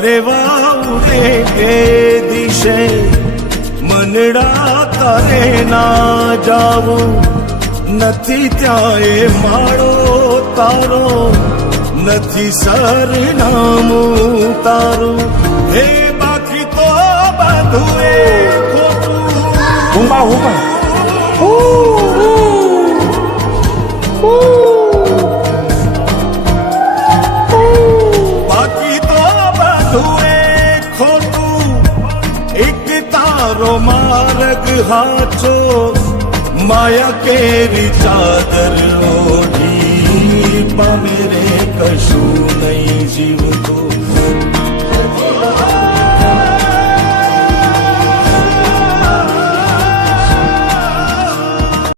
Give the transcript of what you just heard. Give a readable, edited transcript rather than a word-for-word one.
મારે વાવડે કે દિશે મનડા તારે ના જાવું નથી ત્યાં એ માળો તારો નથી સરનામું તારું હે બાકી તો બધું એ ખોટું બાકી તો બધું એ ખોટું એક તારો માર્ગ હાચો માયા કેરી ચાદર ઓઢી પામે રે કશું નહીં જીવતો